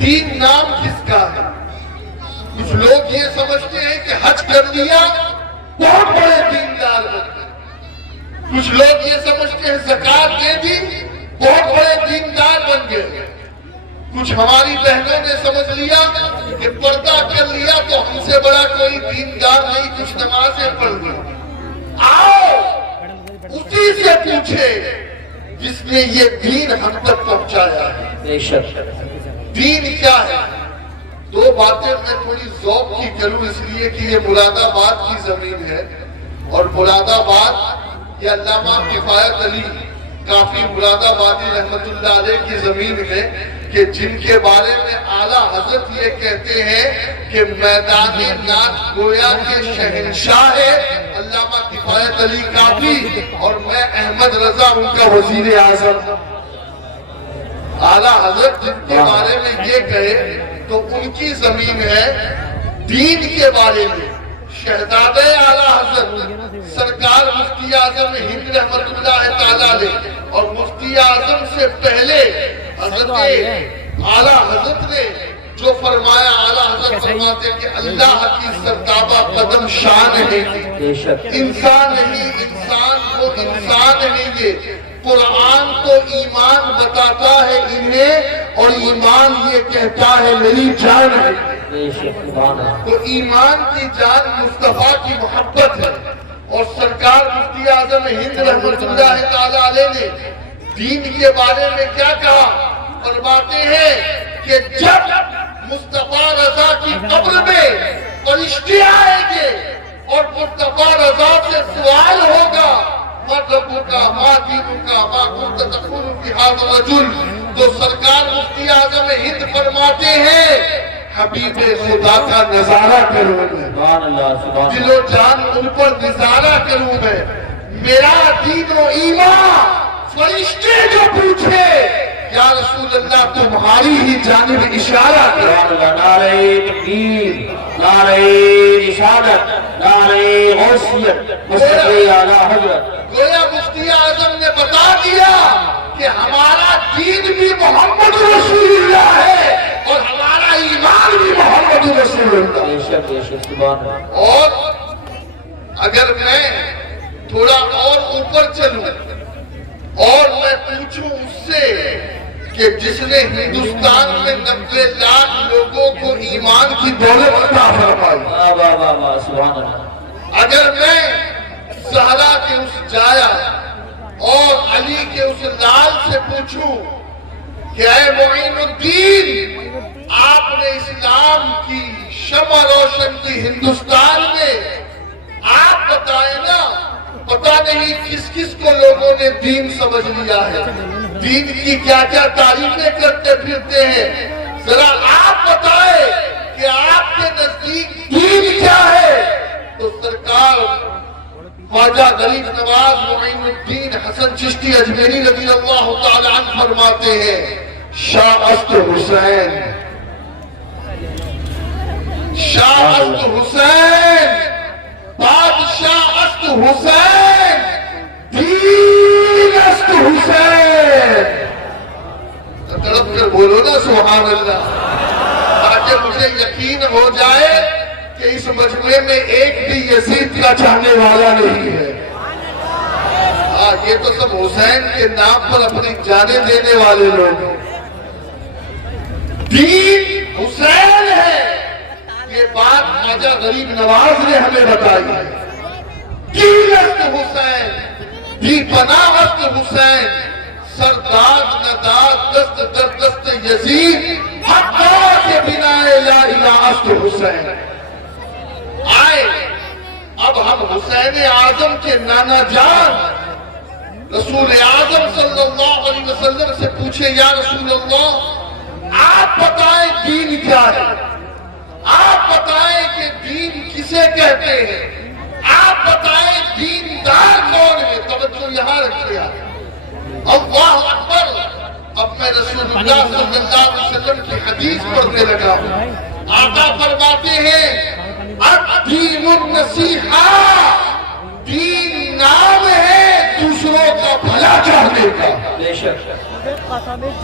دین نام کس کا ہے؟ کچھ لوگ یہ سمجھتے ہیں کہ حج کر لیا بہت بڑے دیندار بن گئے، کچھ لوگ یہ سمجھتے ہیں زکوٰۃ دے دی بہت بڑے دیندار بن گئے، کچھ ہماری بہنوں نے سمجھ لیا کہ پردہ کر لیا تو ہم سے بڑا کوئی دیندار نہیں، کچھ نمازیں پڑھ لی۔ آؤ اسی سے پوچھے جس نے یہ دین ہم تک پہنچایا ہے۔ دین کیا ہے؟ دو باتیں میں تھوڑی ذوق کی کروں، اس لیے کہ یہ مراد آباد کی زمین ہے، اور مراد آباد یہ علامہ کفایت علی کافی مراد آبادی رحمت اللہ علیہ کی زمین ہے، کہ جن کے بارے میں اعلیٰ حضرت یہ کہتے ہیں کہ میدان نعت گویا کے شہنشاہ ہے علامہ کفایت علی کافی، اور میں احمد رضا ان کا وزیر اعظم۔ اعلیٰ حضرت جن کے بارے میں یہ کہے تو ان کی زمین ہے۔ دین کے بارے میں شہزادہ اعلیٰ حضرت سرکار مفتی اعظم ہند رحمت اللہ تعالیٰ علیہ، اور مفتی اعظم سے پہلے حضرت اعلیٰ حضرت نے جو فرمایا، اعلیٰ حضرت فرماتے کہ اللہ کی سرتابہ قدم شان ہے، انسان نہیں، انسان کو انسان نہیں، یہ قرآن تو ایمان بتاتا ہے انہیں، اور ایمان یہ کہتا ہے میری جان ہے۔ تو ایمان کی جان مصطفیٰ کی محبت ہے، اور سرکار مفتی اعظم ہند رحمت اللہ تعالیٰ علیہ نے دین کے بارے میں کیا کہا؟ فرماتے ہیں کہ جب مصطفیٰ رضا کی قبر میں فرشتے آئیں گے اور مصطفیٰ رضا سے سوال ہوگا مَا رَبُّکَ مَا دِینُکَ مَا كُنْتَ تَقُولُ فِي هَذَا الرَّجُلِ، تو سرکار مفتی اعظم ہند فرماتے ہیں حبیب خدا کا نظارہ کروں میں، دل و جان ان پر نظارہ کروں میں، میرا دین و ایمان فرشتے جو پوچھے یا رسول اللہ تمہاری ہی جانب اشارہ کرو۔ نعرہ تکبیر، نعرہ رسالت، نعرہ غوثیت، مصطفی اعلیٰ حضرت۔ گویا مفتی اعظم نے بتا دیا کہ ہمارا دین بھی محمد رسول اللہ ہے، اور ہمارا ایمان بھی محمد رسول اللہ۔ بے شک بے شک، سبحان اللہ۔ اور اگر میں تھوڑا اور اوپر چلوں اور میں پوچھوں اس سے کہ جس نے ہندوستان میں 90 لاکھ لوگوں کو ایمان کی دولت عطا فرمائی، واہ واہ واہ واہ، سبحان اللہ۔ اگر میں زہرا کے اس جایا اور علی کے اس لال سے پوچھوں کہ اے معین الدین، آپ نے اسلام کی شمع روشن کی ہندوستان میں، آپ بتائیں نا، پتہ نہیں کس کس کو لوگوں نے دین سمجھ لیا ہے، دین کی کیا کیا تعریفیں کرتے پھرتے ہیں، ذرا آپ بتائیں کہ آپ کے نزدیک دین کیا ہے؟ تو سرکار خواجہ غریب نواز معین الدین حسن چشتی اجمیری رضی اللہ تعالی عنہ فرماتے ہیں شاہ است حسین، شاہ است حسین، بادشاہ است حسین، دین است حسین۔ تڑپ کر بولو نا سبحان اللہ، تاکہ مجھے یقین ہو جائے کہ اس مجموعے میں ایک بھی یزید کا چاہنے والا نہیں ہے۔ یہ تو سب حسین کے نام پر اپنی جانیں دینے والے لوگ ہیں۔ دین حسین ہے، یہ بات خواجہ غریب نواز نے ہمیں بتائی ہے۔ دین است حسین، بھی پناہ است حسین، سرداد نداد دست در دست یزید، حقا کے بنا لا الہ است حسین۔ آئے اب ہم حسین اعظم کے نانا جان رسول اعظم صلی اللہ علیہ وسلم سے پوچھے یا رسول اللہ آپ بتائیں دین کیا ہے، آپ بتائیں کہ دین کسے کہتے ہیں، آپ بتائیں دیندار کون ہے۔ توجہ یہاں رکھیے اللہ اکبر۔ اب میں رسول اللہ صلی اللہ علیہ وسلم کی حدیث پڑھنے لگا ہوں۔ آقا فرماتے ہیں الدین النصیحہ، دین نام ہے دوسروں کا بھلا چاہنے کا۔ بے شک۔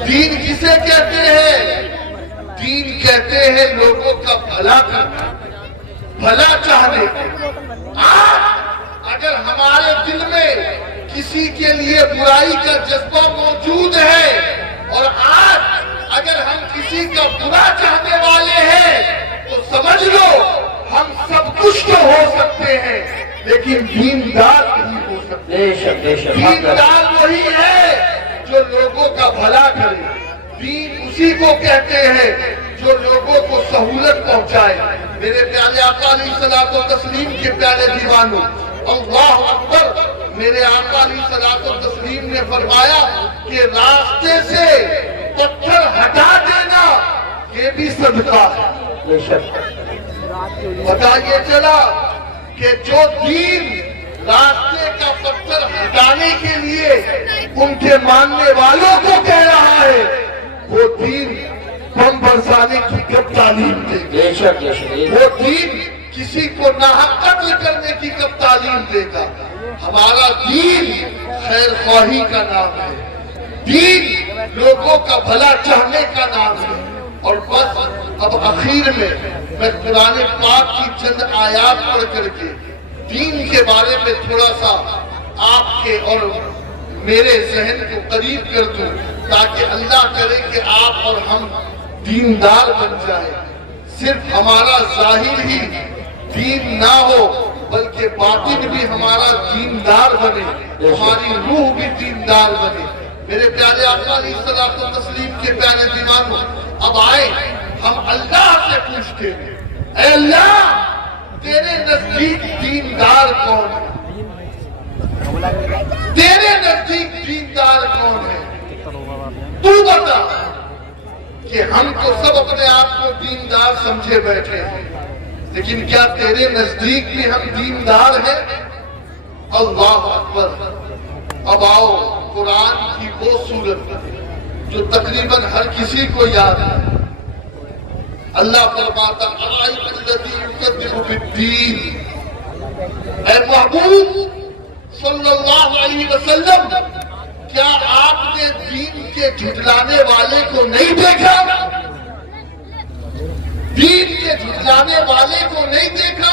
دین کسے کہتے ہیں؟ دین کہتے ہیں لوگوں کا بھلا کرنا، بھلا چاہنے۔ آج اگر ہمارے دل میں کسی کے لیے برائی کا جذبہ موجود ہے، اور آج اگر ہم کسی کا برا چاہنے والے ہیں، تو سمجھ لو ہم سب کچھ تو ہو سکتے ہیں لیکن دیندار نہیں ہو سکتے۔ بے شک بے شک دیندار وہی ہے جو لوگوں کا بھلا کرے، دین اسی کو کہتے ہیں جو لوگوں کو سہولت پہنچائے۔ میرے پیارے آقا علیہ الصلوۃ والتسلیم کے پیارے دیوانوں، اللہ اکبر، میرے آقا علیہ الصلوۃ والتسلیم نے فرمایا کہ راستے سے پتھر ہٹا دینا یہ بھی صدقہ ہے۔ بے شک پتہ یہ چلا کہ جو دین راستے کا پتھر ہٹانے کے لیے ان کے ماننے والوں کو کہہ رہا ہے، وہ دین بم برسانے کی کب تعلیم دے گا؟ بے شک وہ دین کسی کو ناحق قتل کرنے کی کب تعلیم دے گا؟ ہمارا دین خیر خواہی کا نام ہے، دین لوگوں کا بھلا چاہنے کا نام ہے۔ اور بس اب اخیر میں قرآن پاک کی چند آیات پڑھ کر کے دین کے بارے میں تھوڑا سا آپ کے اور میرے ذہن کو قریب کر دوں، تاکہ اللہ کرے کہ آپ اور ہم دیندار بن جائیں، صرف ہمارا ظاہر ہی دین نہ ہو بلکہ باطن بھی ہمارا دیندار بنے، ہماری روح بھی دیندار بنے۔ میرے پیارے آقا علیہ الصلوۃ والتسلیم کے پیارے دیوانوں، اب آئے ہم اللہ سے پوچھتے ہیں، اے اللہ تیرے نزدیک دیندار کون ہے؟ تیرے نزدیک دیندار کون ہے؟ تو بتا، کہ ہم تو سب اپنے آپ کو دیندار سمجھے بیٹھے ہیں، لیکن کیا تیرے نزدیک بھی ہم دیندار ہیں؟ اللہ اکبر۔ اب آؤ قرآن کی وہ سورت جو تقریباً ہر کسی کو یاد ہے۔ اللہ فرماتا آئیت الذی یکذب بالدین، اے محبوب صلی اللہ علیہ وسلم، کیا آپ نے دین کے جھٹلانے والے کو نہیں دیکھا؟ دین کے جھٹلانے والے کو نہیں دیکھا؟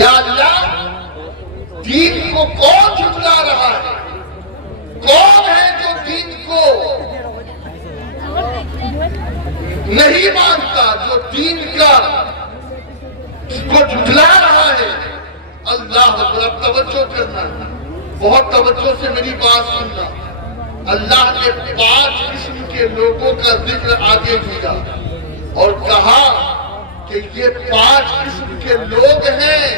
یا اللہ دین کو کون جھٹلا رہا ہے؟ کون ہے جو دین کو نہیں مانتا، جو دین کو جھٹلا رہا ہے؟ اللہ اب توجہ کرنا، بہت توجہ سے میری بات سننا۔ اللہ نے 5 قسم کے لوگوں کا ذکر آگے کیا اور کہا کہ یہ 5 قسم کے لوگ ہیں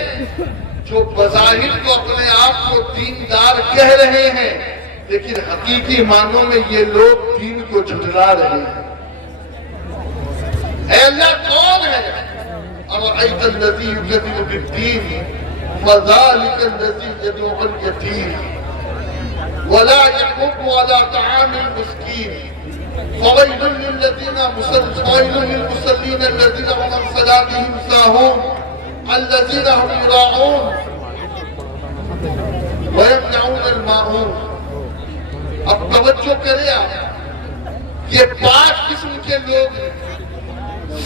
جو بظاہر تو اپنے آپ کو دیندار کہہ رہے ہیں، لیکن حقیقی معنوں میں یہ لوگ دین کو جھٹلا رہے ہیں۔ اے اللہ کون ہے؟ اَرَأَيْتَ الَّذِي يُكَذِّبُ بِالدِّينِ فَذَلِكَ الَّذِي يَدْعُو الْيَتِيمَ وَلَا يَحُضُّ عَلَى طَعَامِ الْمِسْكِينِ فَوَيْلٌ لِلْمُصَلِّينَ الَّذِينَ هُمْ عَنْ صَلَاتِهِمْ سَاهُونَ الَّذِينَ هُمْ يُرَاءُونَ وَيَمْنَعُونَ الْمَاعُونَ۔ اب توجہ کریں آپ، یہ 5 قسم کے لوگ ہیں۔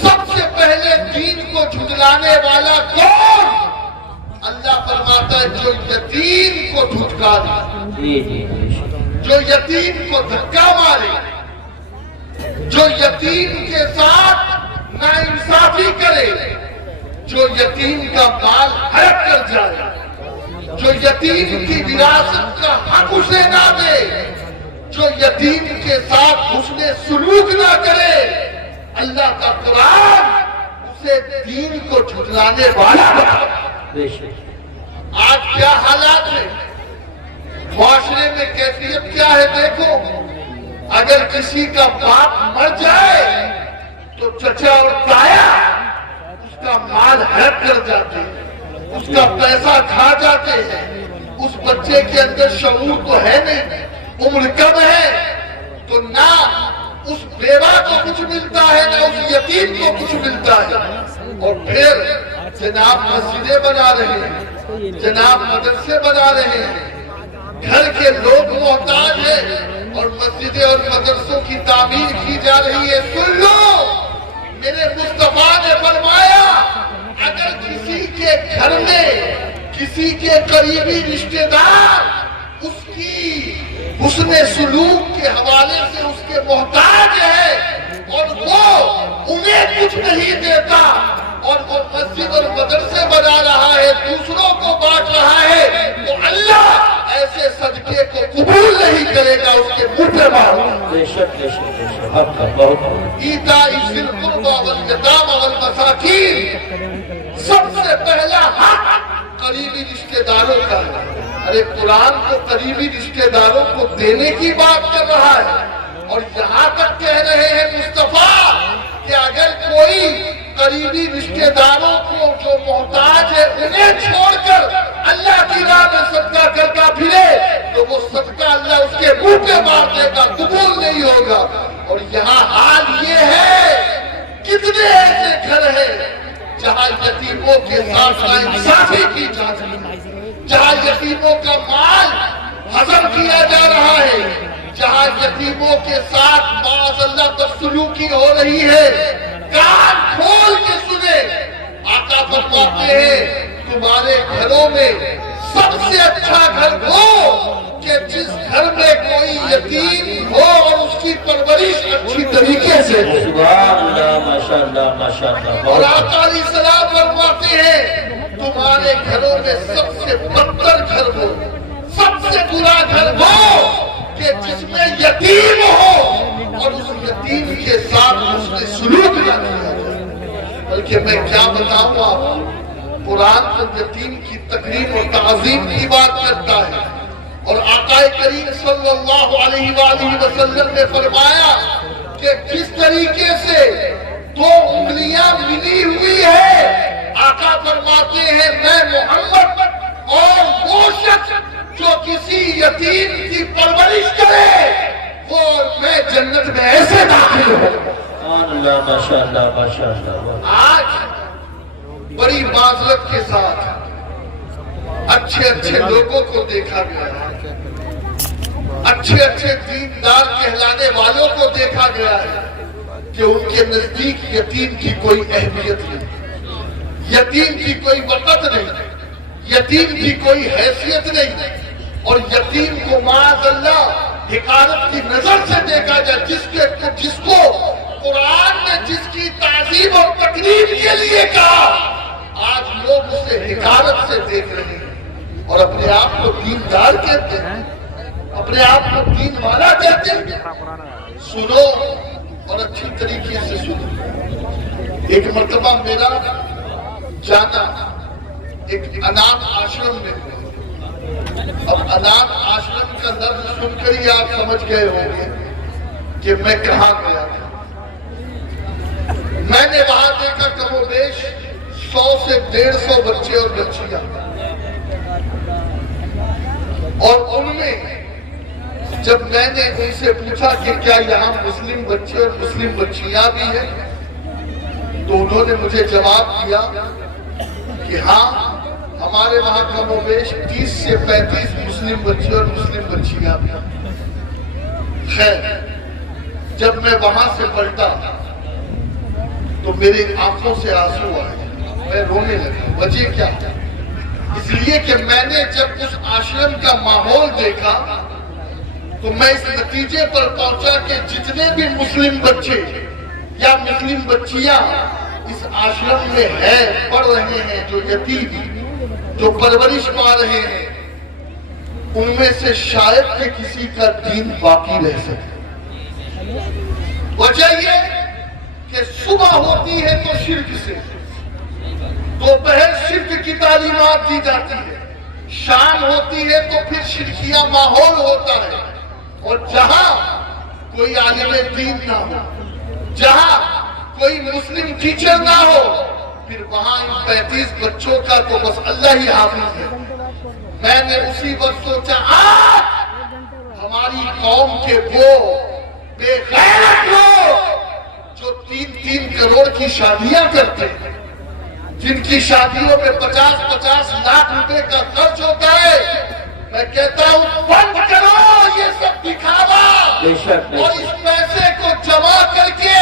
سب سے پہلے دین کو جھٹلانے والا کون؟ اللہ فرماتا ہے جو یتیم کو دھتکارے، جو یتیم کو دھکا مارے، جو یتیم کے ساتھ ناانصافی کرے، جو یتیم کا مال ہڑپ کر جائے، جو یتیم کی وراثت کا حق اسے نہ دے، جو یتیم کے ساتھ حسن سلوک نہ کرے، اللہ کا قرآن اسے دین کو جھٹلانے والا بتا۔ آج کیا حالات ہے معاشرے میں، کیفیت کیا ہے؟ دیکھو، اگر کسی کا باپ مر جائے تو چچا اور تایا اس کا مال ہڑپ کر جاتے ہیں، اس کا پیسہ کھا جاتے ہیں۔ اس بچے کے اندر شعور تو ہے نہیں، عمر کم ہے، تو نہ اس بیوہ کو کچھ ملتا ہے نہ اس یتیم کو کچھ ملتا ہے، اور پھر جناب مسجدیں بنا رہے ہیں، جناب مدرسے بنا رہے ہیں، گھر کے لوگ محتاج ہیں اور مسجدیں اور مدرسوں کی تعمیر کی جا رہی ہے۔ سن لو، کے گھر میں کسی کے قریبی رشتہ دار اس کی حسن سلوک کے حوالے سے اس کے محتاج ہے اور وہ انہیں کچھ نہیں دیتا اور وہ مسجد اور مدرسے بنا رہا ہے, دوسروں کو بانٹ رہا ہے, تو اللہ ایسے صدقے کو قبول نہیں کرے گا, اس کے منہ پہ مارو. بے شک بے شک بے شک, حق کا بہت. ایتاء ذی القربی والیتامى والمساکین, سب سے پہلا حق قریبی رشتہ داروں کا ہے. ارے قرآن کو قریبی رشتہ داروں کو دینے کی بات کر رہا ہے اور یہاں تک کہہ رہے ہیں مصطفیٰ کہ اگر کوئی قریبی رشتہ داروں کو جو محتاج ہے انہیں چھوڑ کر اللہ کی راہ میں صدقہ کرتا پھرے تو وہ صدقہ اللہ اس کے منہ پہ مار دے گا, قبول نہیں ہوگا. اور یہاں حال یہ ہے, کتنے ایسے گھر ہیں جہاں یتیموں کے ساتھ ناانصافی کی جاتی ہے, جہاں یتیموں کا مال ہضم کیا جا رہا ہے, جہاں یتیموں کے ساتھ معاذ اللہ بدسلوکی ہو رہی ہے. کان کھول کے سنے, آقا فرماتے ہیں تمہارے گھروں میں سب سے اچھا گھر وہ کہ جس گھر میں کوئی یتیم ہو اور اس کی پرورش اچھی طریقے سے. سبحان اللہ, ماشاءاللہ ماشاءاللہ. اور آقا علیہ السلام فرماتے ہیں تمہارے گھروں میں سب سے بدتر گھر ہو, سب سے برا گھر ہو کہ جس میں یتیم ہو اور اس یتیم کے ساتھ اس نے سلوک نہ کیا جائے. بلکہ میں کیا بتاؤں آپ کو, قرآن تو یتیم کی تکریم اور تعظیم کی بات کرتا ہے اور آقا کریم صلی اللہ علیہ وآلہ وسلم نے فرمایا کہ جس طریقے سے دو انگلیاں ملی ہوئی ہے, آقا فرماتے ہیں میں محمد اور وہ شخص جو کسی یتیم کی پرورش کرے وہ میں جنت میں ایسے داخل ہوں. سبحان اللہ, ماشاءاللہ ماشاءاللہ. آج بڑی معذرت کے ساتھ اچھے اچھے لوگوں کو دیکھا گیا ہے, اچھے اچھے دیندار کہلانے والوں کو دیکھا گیا ہے کہ ان کے نزدیک یتیم کی کوئی اہمیت نہیں, یتیم کی کوئی وقت نہیں, یتیم کی کوئی حیثیت نہیں, اور یتیم کو معاذ اللہ حقارت کی نظر سے دیکھا جائے. جس کو قرآن نے جس کی تعظیم اور تکریم کے لیے کہا, آج لوگ اسے حقارت سے دیکھ رہے ہیں اور اپنے آپ کو دیندار کہتے ہیں, اپنے آپ کو دین والا کہتے ہیں. سنو اور اچھی طریقے سے سنو. ایک مرتبہ میرا جانا ایک اناث آشرم میں ہوا. اب اناث آشرم کا لفظ سن کر ہی آپ سمجھ گئے ہوں گے کہ میں کہاں گیا تھا. میں نے وہاں دیکھا کم و بیش 100 سے 150 بچے اور بچیاں, اور ان میں جب میں نے ان سے پوچھا کہ کیا یہاں مسلم بچے اور مسلم بچیاں بھی ہیں, تو انہوں نے مجھے جواب دیا کہ ہاں ہمارے وہاں کم و بیش 30 سے 35 مسلم بچے اور مسلم بچیاں بھی ہیں. خیر, جب میں وہاں سے پلٹا تو میری آنکھوں سے آنسو آئے, میں رونے لگا. وجہ کیا؟ اس لیے کہ میں نے جب اس آشرم کا ماحول دیکھا تو میں اس نتیجے پر پہنچا کہ جتنے بھی مسلم بچے یا مسلم بچیاں اس آشرم میں ہیں, پڑھ رہے ہیں, جو یتیم جو پرورش پا رہے ہیں, ان میں سے شاید کہ کسی کا دین باقی رہ سکے. وجہ یہ کہ صبح ہوتی ہے تو شرک سے, دوپہر شرک کی تعلیمات دی جاتی ہے, شام ہوتی ہے تو پھر شرکیہ ماحول ہوتا ہے, اور جہاں کوئی عالم دین نہ ہو, جہاں کوئی مسلم ٹیچر نہ ہو, پھر وہاں ان 35 بچوں کا تو بس اللہ ہی حافظ ہے. میں نے اسی وقت سوچا آج ہماری قوم کے وہ بے غیرت لوگ جو 3-3 کروڑ کی شادیاں کرتے ہیں, جن کی شادیوں میں 50-50 لاکھ روپے کا خرچ ہوتا ہے, میں کہتا ہوں بند کرو یہ سب دکھاوا, اور اس پیسے کو جمع کر کے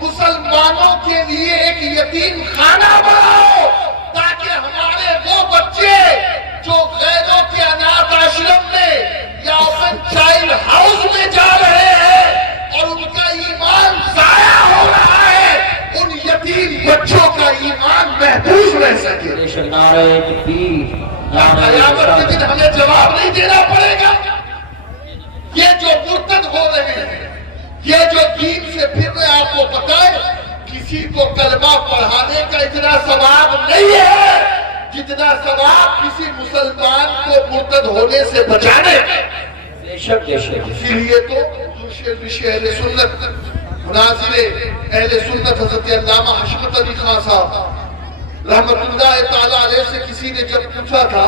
مسلمانوں کے لیے ایک یتیم خانہ بناؤ تاکہ شک نعرہ تکبیر نعرہ قیامت کے رسالت دن ہمیں جواب نہیں دینا پڑے گا. یہ جو مرتد ہو رہے ہیں، یہ جو دین سے پھر رہے، آپ کو پتہ ہے کسی کو کلمہ پڑھانے کا اتنا ثواب نہیں ہے جتنا ثواب کسی مسلمان کو مرتد ہونے سے بچانے کا. بے شک بے شک. اسی لیے تو اہل سنت مناظر اہل سنت حضرت علامہ حشمت علی خان صاحب رحمت اللہ تعالیٰ علیہ سے کسی نے جب پوچھا تھا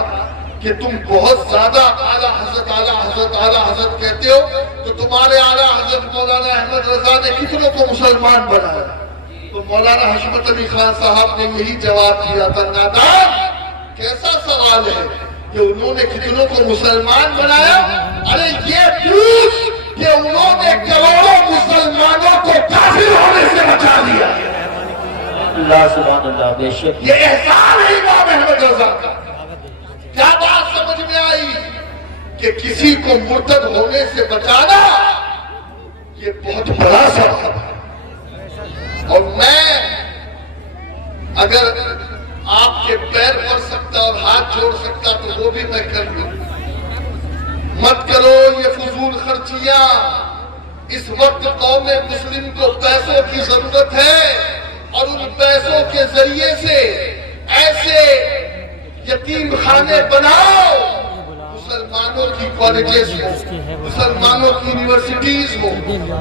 کہ تم بہت زیادہ اعلیٰ حضرت کہتے ہو، تو تمہارے اعلیٰ حضرت مولانا احمد رضا نے کتنوں کو مسلمان بنایا؟ تو مولانا حشمت علی خان صاحب نے یہی جواب دیا تھا، نادان کیسا سوال ہے کہ انہوں نے کتنوں کو مسلمان بنایا؟ ارے یہ پوچھ کہ انہوں نے کروڑوں مسلمانوں کو کافر ہونے سے بچا دیا. اللہ سبحان اللہ. بے شک. یہ احسان ہے امام احمد رضا کا. کیا بات سمجھ میں آئی کہ کسی کو مرتد ہونے سے بچانا یہ بہت بڑا ثواب ہے. اور میں اگر آپ کے پیر پڑ سکتا اور ہاتھ جوڑ سکتا تو وہ بھی میں کر لوں. مت کرو یہ فضول خرچیاں. اس وقت قوم مسلم کو پیسوں کی ضرورت ہے اور ان پیسوں کے ذریعے سے ایسے یتیم خانے بناؤ، مسلمانوں کی کالجز ہو، مسلمانوں کی یونیورسٹیز ہو،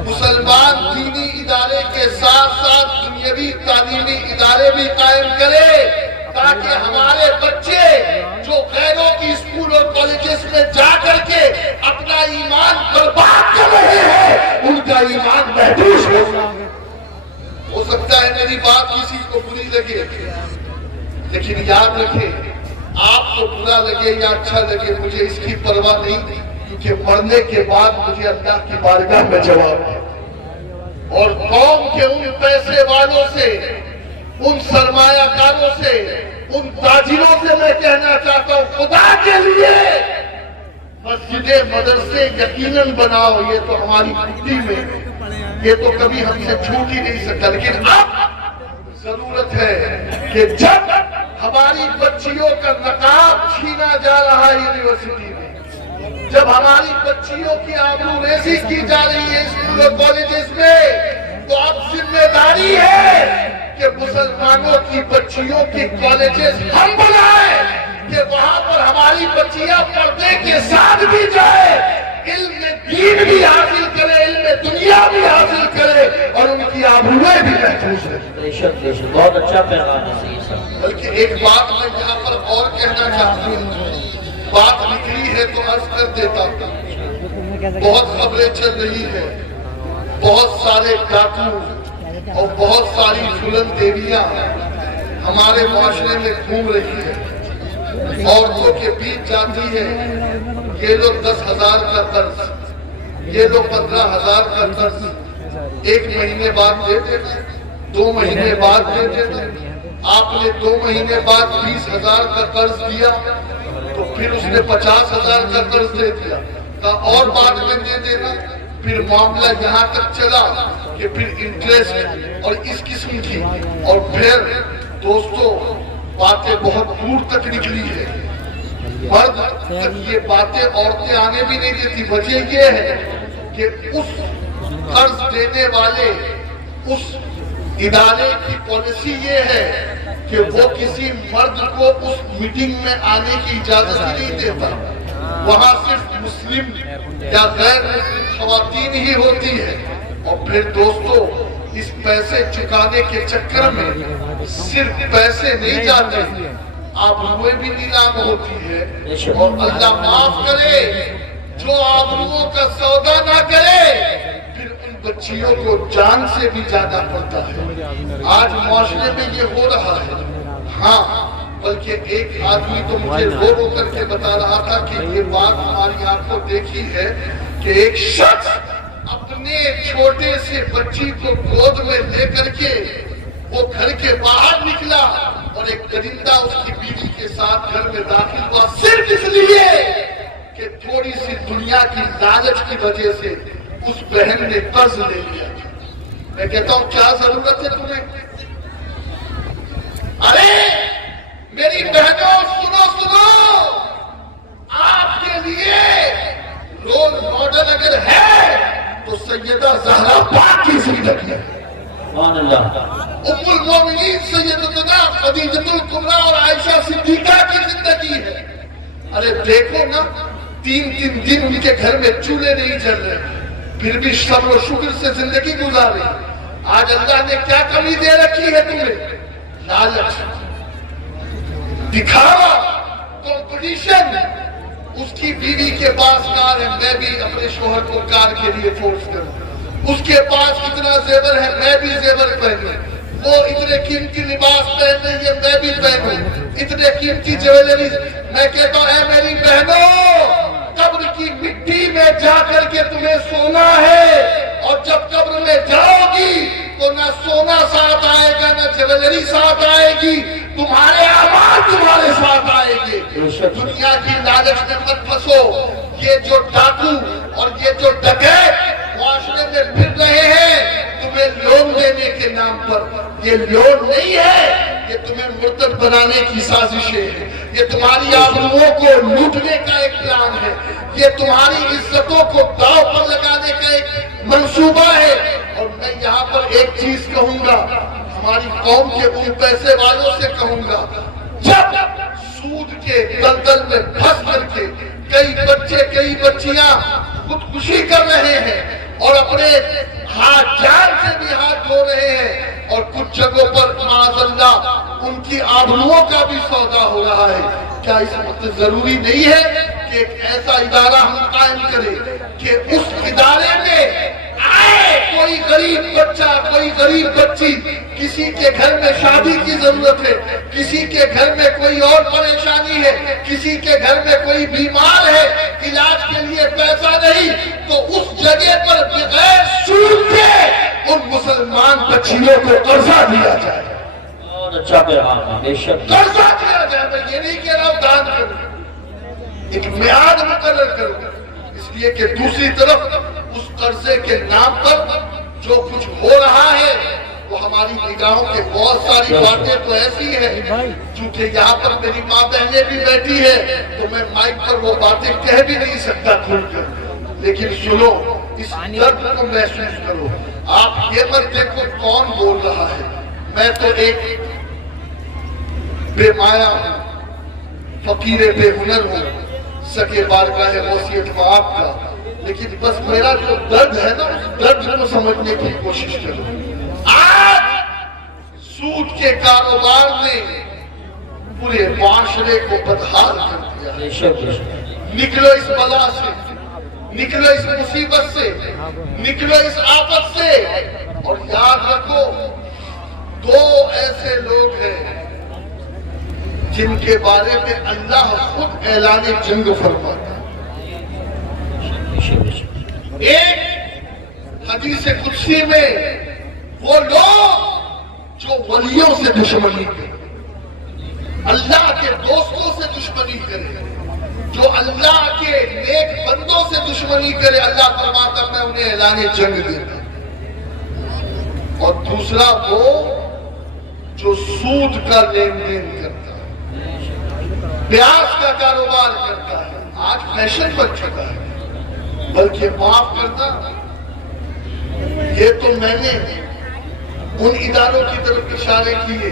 مسلمان دینی ادارے کے ساتھ ساتھ دنیاوی تعلیمی ادارے بھی قائم کرے تاکہ ہمارے بچے جو غیروں کی اسکول اور کالجز میں جا کر کے اپنا ایمان برباد کر رہے ہیں ان کا ایمان محفوظ ہو سکتا ہے میری بات کسی کو بری لگے، لیکن یاد رکھیں آپ کو برا لگے یا اچھا لگے مجھے اس کی پرواہ نہیں، کیونکہ مرنے کے بعد مجھے اللہ کی بارگاہ میں جواب ہے. اور قوم کے ان پیسے والوں سے، ان سرمایہ کاروں سے، ان تاجروں سے میں کہنا چاہتا ہوں خدا کے لیے مسجد مدرسے یقیناً بناؤ. یہ تو ہماری بھکتی میں یہ تو کبھی ہم سے چھوٹ ہی نہیں سکتا، لیکن اب ضرورت ہے کہ جب ہماری بچیوں کا نقاب چھینا جا رہا ہے یونیورسٹی میں، جب ہماری بچیوں کی آبرو ریزی کی جا رہی ہے اسکول اور کالجز میں، تو اب ذمہ داری ہے کہ مسلمانوں کی بچیوں کی کالجز ہم بنائیں کہ وہاں پر ہماری بچیاں پردے کے ساتھ بھی جائے، علم دین بھی حاصل کرے، علم دنیا بھی حاصل کرے اور ان کی آبروئیں بھی محفوظ رہیں. بے شک بے شک. بہت اچھا پیغام ہے سید صاحب. بلکہ ایک بات میں یہاں پر اور کہنا چاہتا ہوں، بات نکلی ہے تو عرض کر دیتا ہوں. بہت خبریں چل رہی ہیں، بہت سارے ڈاکو اور بہت ساری ظلم دیویاں ہمارے معاشرے میں گھوم رہی ہے. عورتوں کے بیچ جاتی ہے، یہ لوگ 10,000 کا قرض، یہ لوگ 15,000 کا قرض، 1 مہینے بعد دے دیتے، 2 مہینے بعد دے دیتے. آپ نے 2 مہینے بعد 20,000 کا قرض دیا تو پھر اس نے 50,000 کا قرض دے دیا، کہا اور بعد میں دے دینا. پھر معاملہ یہاں تک چلا کہ پھر انٹریسٹ اور اس قسم کی، اور پھر دوستو باتیں بہت دور تک نکلی ہے. مرد تک یہ باتیں عورتیں آنے بھی نہیں دیتی. وجہ یہ ہے کہ اس قرض دینے والے اس ادارے کی پالیسی یہ ہے کہ وہ کسی مرد کو اس میٹنگ میں آنے کی اجازت ہی نہیں دیتا. وہاں صرف مسلم یا غیر مسلم خواتین ہی ہوتی ہے. اور پھر دوستو اس پیسے چکانے کے چکر میں صرف پیسے نہیں جاتے، آبروئیں بھی نیلام ہوتی ہے. اور اللہ معاف کرے جو آبروؤں کا سودا نہ کرے پھر ان بچیوں کو جان سے بھی جانا پڑتا ہے. آج معاشرے میں یہ ہو رہا ہے. ہاں بلکہ ایک آدمی تو مجھے رو کر کے بتا رہا تھا کہ یہ بات ہماری آنکھوں دیکھی ہے کہ ایک شخص اپنے چھوٹے سے بچی کو گود میں لے کر کے وہ گھر کے باہر نکلا اور ایک درندہ اس کی بیوی کے ساتھ گھر میں داخل ہوا صرف اس لیے کہ تھوڑی سی دنیا کی لالچ کی وجہ سے اس بہن نے قرض لے لیا. میں کہتا ہوں کیا ضرورت ہے تمہیں؟ ارے میری بہنوں سنو سنو، آپ کے لیے رول ماڈل اگر ہے تو سیدہ زہرا پاک کی زندگی ہے، سبحان اللہ، ام المومنین سیدتنا خدیجہ الکبریٰ اور عائشہ صدیقہ کی زندگی ہے۔ ارے دیکھو نا، 3 دن ان کے گھر میں چولہے نہیں جل رہے، پھر بھی صبر و شکر سے زندگی گزاری۔ آج اللہ نے کیا کمی دے رکھی ہے تمہیں؟ لالچ، دکھاوا، کمپٹیشن۔ اس کی بیوی کے پاس کار ہے، میں بھی اپنے شوہر کو کار کے لیے فورس کروں۔ اس کے پاس اتنا زیور ہے، میں بھی زیور پہنوں۔ وہ اتنے قیمتی لباس پہن رہی ہے، میں بھی پہنوں۔ اتنے قیمتی جویلری۔ میں کہتا ہوں اے میری بہنوں، قبر کی مٹی میں جا کر کے تمہیں سونا ہے، اور جب قبر میں جاؤ گی تو نہ سونا ساتھ آئے گا، نہ جویلری ساتھ آئے گی، تمہارے اعمال تمہارے ساتھ آئے گے۔ دنیا کی لالچ میں مت پھنسو۔ یہ جو ڈاکو اور یہ جو ڈکیت معاشرے میں پھر رہے ہیں تمہیں لون دینے کے نام پر، یہ لون نہیں ہے، یہ تمہیں مرتد بنانے کی سازشیں ہیں، یہ تمہاری آبروؤں کو لوٹنے کا ایک پلان ہے، یہ تمہاری عزتوں کو داؤ پر لگانے کا ایک منصوبہ ہے۔ اور میں یہاں پر ایک چیز کہوں گا، ہماری قوم کے ان پیسے والوں سے کہوں گا، جب سود کے دلدل میں پھنس کر کے کئی بچے کئی بچیاں خودکشی کر رہے ہیں اور اپنے ہاتھ جان سے بھی ہاتھ دھو رہے ہیں، اور کچھ جگہوں پر معاذ اللہ ان کی آبروؤں کا بھی سودا ہو رہا ہے، کیا اس وقت ضروری نہیں ہے کہ ایک ایسا ادارہ ہم قائم کریں کہ اس ادارے میں آئے کوئی غریب بچہ، کوئی غریب بچی، کسی کے گھر میں شادی کی ضرورت ہے، کسی کے گھر میں کوئی اور پریشانی ہے، کسی کے گھر میں کوئی بیمار ہے، علاج کے لیے پیسہ نہیں، تو اس جگہ پر بغیر سود کے ان مسلمان بچیوں کو قرضہ دیا جائے۔ بہت اچھا پیغام ہے، بے شک قرضہ دیا جائے۔ میں یہ نہیں کہہ رہا ہوں دان کرو، ایک میعاد مقرر کرو، اس لیے کہ دوسری طرف اس قرضے کے نام پر جو کچھ ہو رہا ہے وہ ہماری نگاہوں کے بہت ساری باتیں تو ایسی ہیں، چونکہ یہاں پر میری ماں بہنیں بھی بیٹھی ہے تو میں مائک پر وہ باتیں کہہ بھی نہیں سکتا کھل کر، لیکن سنو، اس درد کو محسوس کرو۔ آپ یہ مت دیکھو کون بول رہا ہے، میں تو ایک بے مایا ہوں، فقیر بے ہنر ہوں، سکے بارگاہ غوثیت آپ کا، لیکن بس میرا جو درد ہے نا، اس درد کو سمجھنے کی کوشش کرو۔ آج سود کے کاروبار نے پورے معاشرے کو بدحال کر دیا ہے۔ بے شک بے شک، نکلو اس بلا سے، نکلو اس مصیبت سے، نکلو اس آفت سے، اور یاد رکھو 2 ایسے لوگ ہیں جن کے بارے میں اللہ خود اعلان جنگ فرماتا ہے۔ ایک حدیث قدسی میں وہ لوگ جو ولیوں سے دشمنی کریں، اللہ کے دوستوں سے دشمنی کریں، جو اللہ کے نیک بندوں سے دشمنی کرے، اللہ فرماتا میں انہیں اعلان جنگ دیتا۔ اور دوسرا وہ جو سود کا لین دین کرتا ہے، بیاج کا کاروبار کرتا ہے، آج فیشن بن چکا ہے، بلکہ معاف کرنا، یہ تو میں نے ان اداروں کی طرف اشارے کیے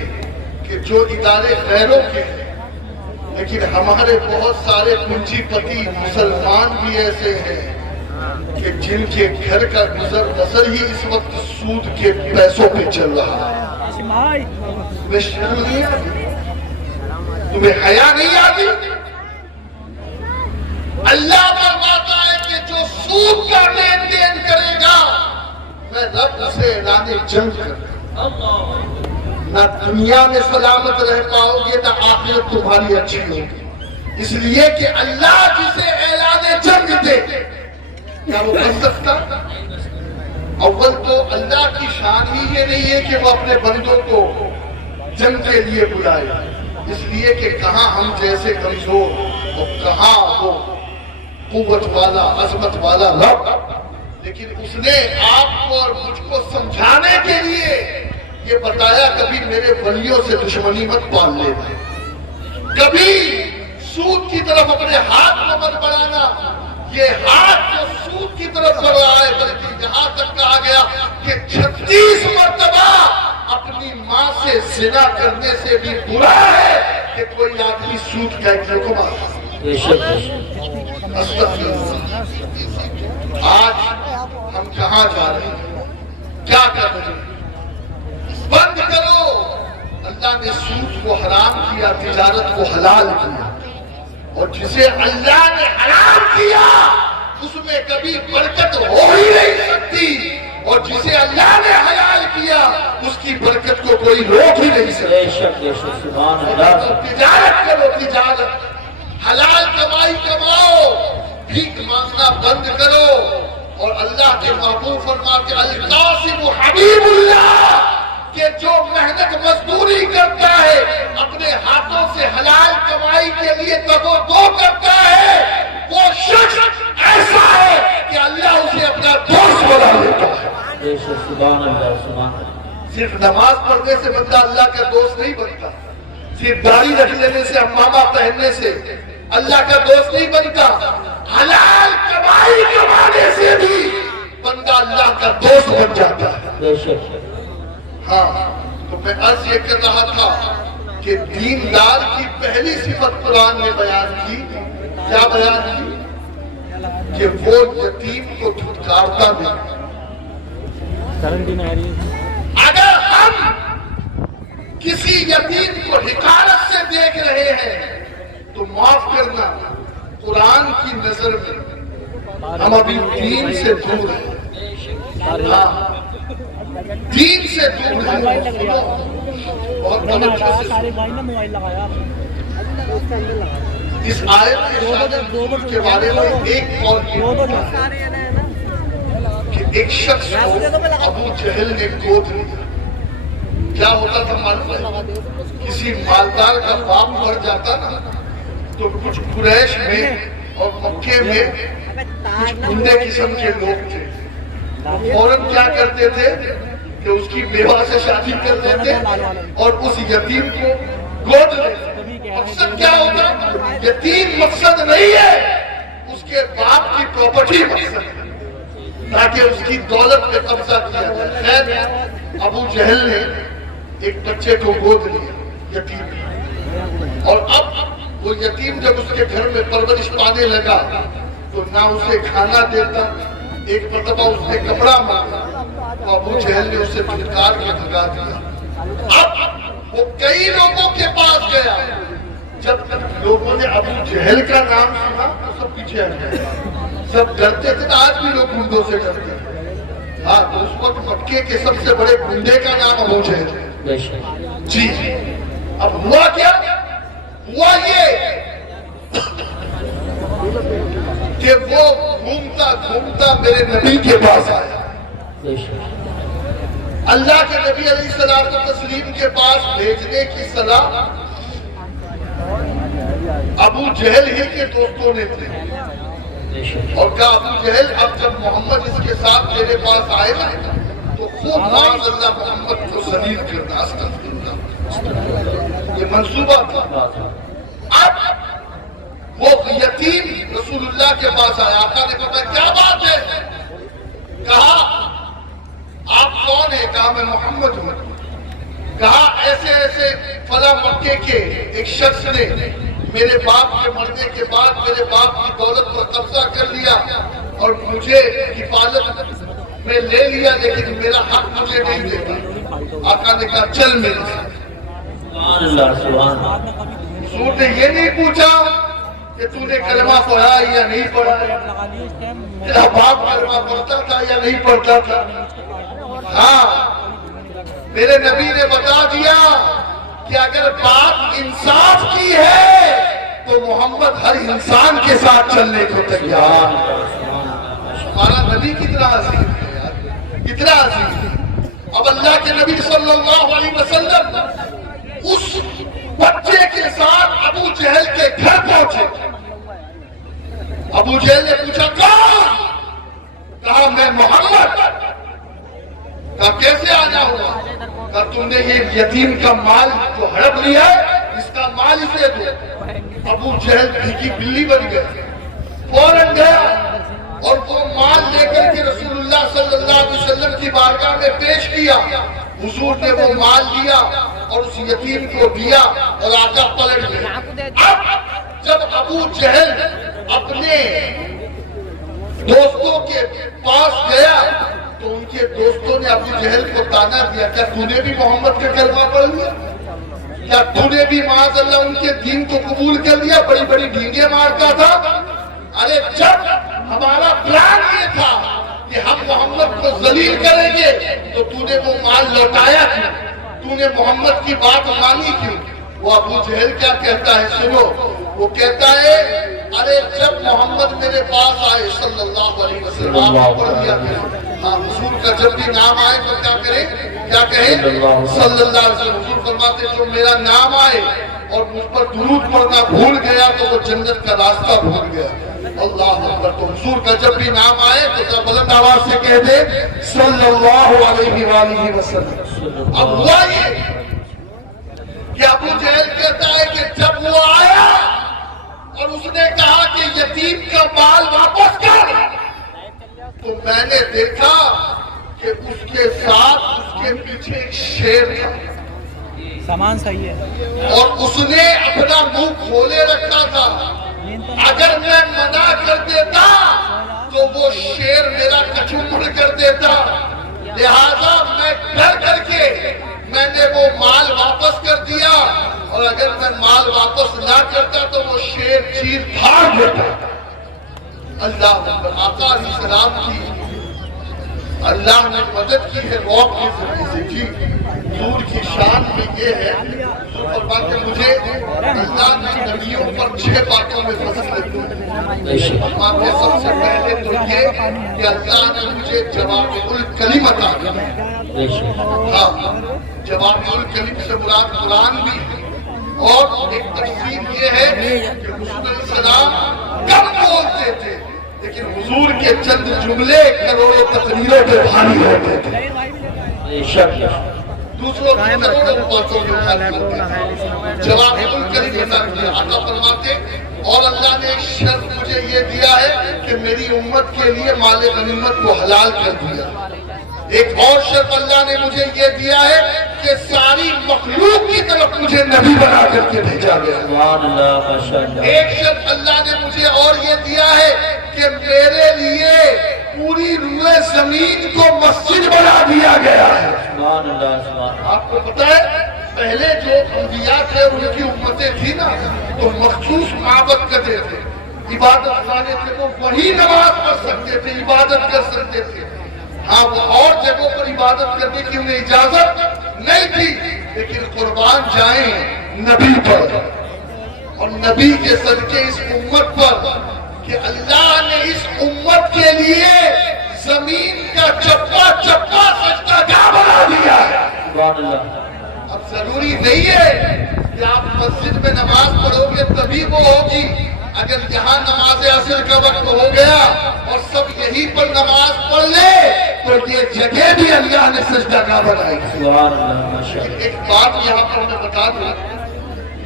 کہ جو ادارے غیروں کے ہیں، لیکن ہمارے بہت سارے پونجی پتی مسلمان بھی ایسے ہیں کہ جن کے گھر کا گزر بسر ہی اس وقت سود کے پیسوں پہ چل رہا ہے۔ تمہیں شرم نہیں آتی؟ تمہیں حیا نہیں آتی؟ اللہ فرماتا ہے کہ جو سود کا لین دین کرے گا میں رب سے اعلان جنگ کروں، نہ دنیا میں سلامت رہ پاؤ گے نہ آخرت تمہاری اچھی ہوگی، اس لیے کہ اللہ جسے اعلان جنگ دے کیا وہ کر سکتا؟ اول تو اللہ کی شان ہی یہ نہیں ہے کہ وہ اپنے بندوں کو جنگ کے لیے بلائے، اس لیے کہ کہاں ہم جیسے کمزور اور کہاں وہ قوت والا عظمت والا رب، لیکن اس نے آپ کو اور مجھ کو سمجھانے کے لیے یہ بتایا کبھی میرے ولیوں سے دشمنی مت پال لینا، کبھی سود کی طرف اپنے ہاتھ کو مت بڑھانا، یہ ہاتھ جو سود کی طرف بڑھ رہا ہے، بلکہ یہاں تک کہا گیا کہ 36 مرتبہ اپنی ماں سے زنا کرنے سے بھی برا ہے کہ کوئی آدمی سود کا ایک رقم آج ہم کہاں جا رہے ہیں، کیا کر رہے ہیں؟ بند کرو۔ اللہ نے سود کو حرام کیا، تجارت کو حلال کیا، اور جسے اللہ نے حرام کیا اس میں کبھی برکت ہو ہی نہیں سکتی، اور جسے اللہ نے حلال کیا اس کی برکت کو کوئی روک ہی نہیں سکتا۔ تجارت کرو، تجارت حلال کمائی کماؤ، بھیک مانگنا بند کرو، اور اللہ کے محبوب فرماتے القاسم حبیب اللہ کہ جو محنت مزدوری کرتا ہے، اپنے ہاتھوں سے حلال کمائی کے لیے دو کرتا ہے، وہ شخص ایسا ہے کہ اللہ اسے اپنا دوست بنا لیتا ہے۔ سبحان اللہ، سبحان اللہ۔ صرف نماز پڑھنے سے بندہ اللہ کا دوست نہیں بنتا، صرف داڑھی رکھ لینے سے، امامہ پہننے سے اللہ کا دوست نہیں بنتا، حلال کمائی کمانے سے بھی بندہ اللہ کا دوست بن جاتا ہے۔ ہاں، تو میں عرض یہ کر رہا تھا کہ دیندار کی پہلی صفت قرآن نے بیان کی، کیا بیان کی؟ کہ وہ یتیم کو دھتکارتا نہیں۔ اگر ہم کسی یتیم کو حقارت سے دیکھ رہے ہیں تو معاف کرنا، قرآن کی نظر میں ہم ابھی دین سے دور ہیں، دین سے دور ہیں۔ بہت توجہ سے اس آیت کے بارے میں ایک اور کہ ایک شخص کو ابو جہل نے گود لیا۔ کیا ہوتا تھا معلوم ہے؟ کسی مالدار کا باپ مر جاتا نا تو کچھ قریش میں اور مکے میں کچھ گندے قسم کے لوگ تھے، فوراً کیا کرتے تھے کہ اس کی بیوہ سے شادی کر دیتے اور اس یتیم کو گود لیتے۔ مقصد کیا ہوتا؟ یتیم مقصد نہیں ہے، اس کے باپ کی پراپرٹی مقصد ہے، تاکہ اس کی دولت پہ قبضہ کیا جائے۔ خیر، ابو جہل نے ایک بچے کو گود لیا، یتیم، اور اب وہ یتیم جب اس کے گھر میں پرورش پانے لگا تو نہ اسے کھانا دیتا، ایک مرتبہ اس نے کپڑا مانگا تو ابو جہل نے اسے پھٹکار کے بھگا دیا۔ اب وہ کئی لوگوں کے پاس گیا، جب تک لوگوں نے ابو جہل کا نام سنا تو سب پیچھے ہٹ گئے، سب ڈرتے تھے، آج بھی لوگ گنڈوں سے ڈرتے ہیں۔ ہاں، تو اس وقت مکے کے سب سے بڑے گنڈے کا نام ابو جہل ہے۔ جی، اب ہوا کیا؟ ہوا یہ کہ وہ گھومتا گھومتا میرے نبی کے پاس آیا، اللہ کے نبی علیہ السلام کو تسلیم کے پاس بھیجنے کی صلاح ابو جہل ہی کے دوستوں نے تھے، اور کہا ابو جہل اب جب محمد اس کے ساتھ میرے پاس آئے نا تو خوب معاذ اللہ محمد کو ذلیل کرنا، استغفراللہ، یہ منصوبہ تھا۔ اب وہ یتیم رسول اللہ کے پاس آیا، آقا نے کہا کیا بات ہے؟ کہا آپ کون ہیں؟ کہا میں محمد ہوں۔ کہا ایسے ایسے فلاں مکے کے ایک شخص نے میرے باپ کے مرنے کے بعد میرے باپ کی دولت پر قبضہ کر لیا اور مجھے حفاظت میں لے لیا، لیکن میرا حق مجھے نہیں دیتا۔ آقا نے کہا چل میرے ساتھ۔ حضور نے یہ نہیں پوچھا کہ تو نے کلمہ پڑھا یا نہیں پڑھا، تیرا باپ کلمہ پڑھتا تھا یا نہیں پڑھتا تھا۔ ہاں، میرے نبی نے بتا دیا کہ اگر بات انصاف کی ہے تو محمد ہر انسان کے ساتھ چلنے کو تیار۔ ہمارا نبی کتنا عظیم ہے یار، کتنا عظیم ہے۔ اب اللہ کے نبی صلی اللہ علیہ وسلم اس بچے کے ساتھ ابو جہل کے گھر پہنچے۔ ابو جہل نے پوچھا کون؟ کہا میں محمد۔ کہا کیسے آنا ہوا؟ کہا تم نے یہ یتیم کا مال جو ہڑپ لیا ہے، اس کا مال اسے دو۔ ابو جہل بھیگی بلی بن گیا، فوراً گیا اور وہ مال لے کر کے رسول اللہ صلی اللہ علیہ وسلم کی بارگاہ میں پیش کیا۔ حضور نے وہ مال لیا اور اس یتیم کو دیا اور آقا پلٹ گئے۔ اب جب ابو جہل اپنے دوستوں کے پاس گیا تو ان کے دوستوں نے ابو جہل کو تانا دیا، کیا تو نے بھی محمد کا کلمہ پڑھ لیا؟ کیا تو نے بھی معاذ اللہ ان کے دین کو قبول کر لیا؟ بڑی بڑی ڈھینگے مارتا تھا۔ ارے جب ہمارا پلان یہ تھا کہ ہم محمد کو ذلیل کریں گے تو تو نے وہ مال لوٹایا کیوں؟ تو نے محمد کی بات مانی کیوں؟ وہ ابو جہل کیا کہتا ہے سنو، وہ کہتا ہے ارے جب محمد میرے پاس آئے صلی اللہ علیہ وسلم، آپ پڑھ لیا کریں، ہاں حضور کا جب بھی نام آئے تو کیا کریں؟ کیا کہیں؟ صلی اللہ علیہ وسلم۔ حضور فرماتے جو میرا نام آئے اور مجھ پر درود پڑھنا بھول گیا تو وہ جنت کا راستہ بھول گیا۔ اللہ اکبر۔ تو حضور کا جب بھی نام آئے تو ذرا بلند آواز سے کہہ دے صلی اللہ علیہ وآلہ وسلم۔ اب ہوا یہ کہ ابو جہل کہتا ہے کہ جب وہ آیا اور اس نے کہا کہ یتیم کا مال واپس کر، تو میں نے دیکھا کہ اس کے ساتھ اس کے پیچھے ایک شیر تھا، سامان صحیح ہے، اور اس نے اپنا منہ کھولے رکھا تھا۔ اگر میں منع کر دیتا تو وہ شیر میرا کچومڑ کر دیتا، لہذا میں ڈر کر کے میں نے وہ مال واپس کر دیا، اور اگر میں مال واپس نہ کرتا تو وہ شیر چیر پھاڑ دیتا۔ اللہ آقا علیہ السلام کی اللہ نے مدد کی ہے روح کے ذریعے سے۔ جی حضور کی شان میں یہ ہے، حضور فرماتے مجھے اللہ نے نبیوں پر 6 باتوں میں فضیلت دی۔ فرماتے سب سے پہلے تو یہ کہ اللہ نے مجھے جوامع الکلم عطا کیا۔ ہاں، جوامع الکلم سے مراد قرآن بھی، اور ایک تفسیر یہ ہے کہ حضور علیہ السلام کم بولتے تھے لیکن حضور کے چند جملے کروڑوں تقریروں پہ بھاری ہوتے تھے، دوسروں کی کروڑوں باتوں میں بھاری ہوتے تھے۔ جوامع الکلم عطا کیا۔ آقا فرماتے اور اللہ نے ایک شرط مجھے یہ دیا ہے کہ میری امت کے لیے مال غنیمت کو حلال کر دیا۔ ایک اور شرط اللہ نے مجھے یہ دیا ہے کہ ساری مخلوق کی طرف مجھے نبی بنا کر کے بھیجا گیا۔ ایک شرط اللہ نے مجھے اور یہ دیا ہے کہ میرے لیے پوری روئے زمین کو مسجد بنا دیا گیا ہے۔ آپ کو پتا ہے پہلے جو انبیاء تھے ان کی امتیں تھی نا تو مخصوص معبد کرتے تھے، عبادت خانے تھے، وہ وہی نماز پڑھ سکتے تھے، عبادت کر سکتے تھے۔ ہاں وہ اور جگہوں پر عبادت کرنے کی انہیں اجازت نہیں تھی، لیکن قربان جائیں نبی پر اور نبی کے صدقے اس امت پر کہ اللہ نے اس امت کے لیے زمین کا چپا چپا سجدہ گاہ بنا دیا ہے۔ اب ضروری نہیں ہے کہ آپ مسجد میں نماز پڑھو گے تبھی وہ ہوگی۔ اگر یہاں نماز عصر کا وقت ہو گیا اور سب یہی پر نماز پڑھ لے تو یہ جگہ بھی اللہ نے سجدہ گاہ بنائی۔ ایک بات یہاں پر میں بتا دوں